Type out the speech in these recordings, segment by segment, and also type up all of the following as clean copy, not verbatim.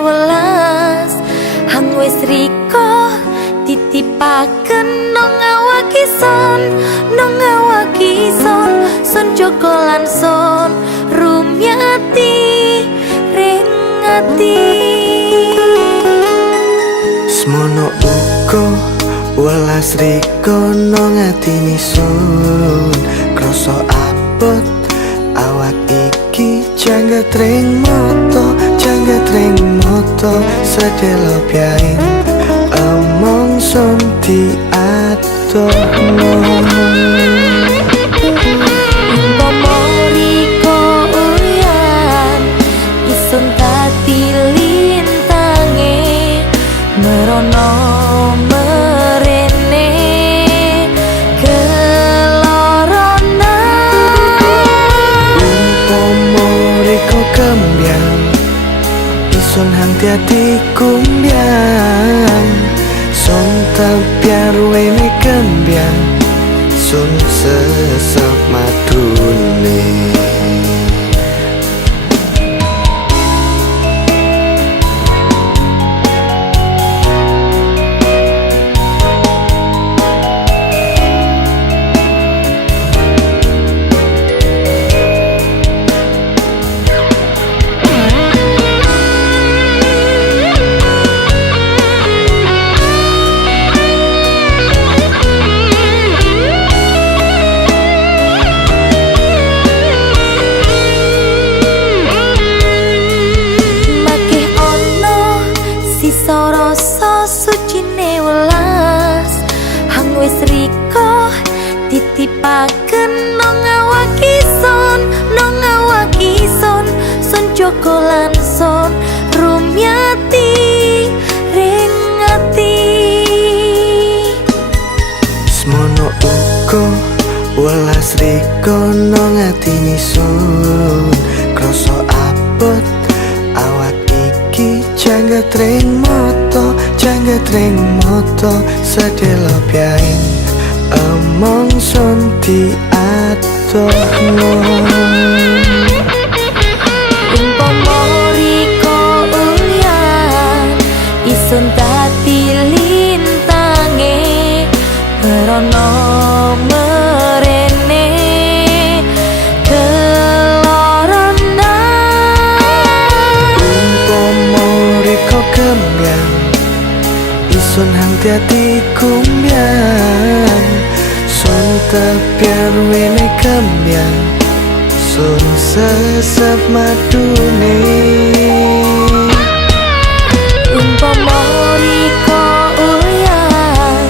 welas hang wis riko titipaken nang awak ison son joko lan son rumyati ring ati semono uga welas riko nang atine sun krasa abot awak iki jangga tring moto sedelo piain among son di atono Pomoriko uyan isun tati lintange merono merene kelorona pomoriko kembiang isun hang tiati kumbiang son tapiar wene kembiang sun sesep madune rasa sucine welas hang wis riko titipaken nang awak ison son joko lan son rumyati ring ati semono uga welas riko nang atine sun krasa abot awak iki jangga tring moto sedelo piain among son di atono pomoriko uyan isun tati lintange merono merene kelorona pomoriko kembiang isun hang tiati kumbiang son tapiar wene kembiang sun sesep madune pomoriko uyan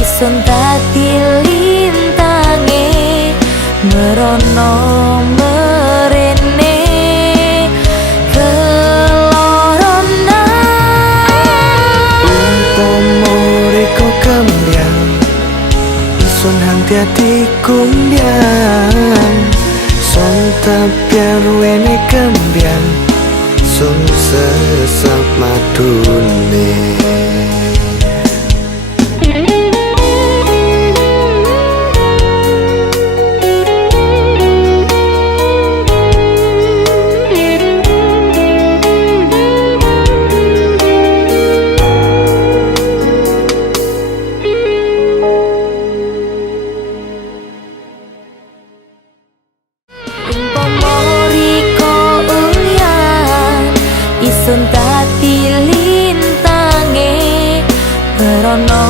isun tati lintange merono merene kelorona pomoriko kembiang isun hang tiati kumbiang son tapiar wene kembiang sun sesep madune pomoriko uyan isun tati lintange merono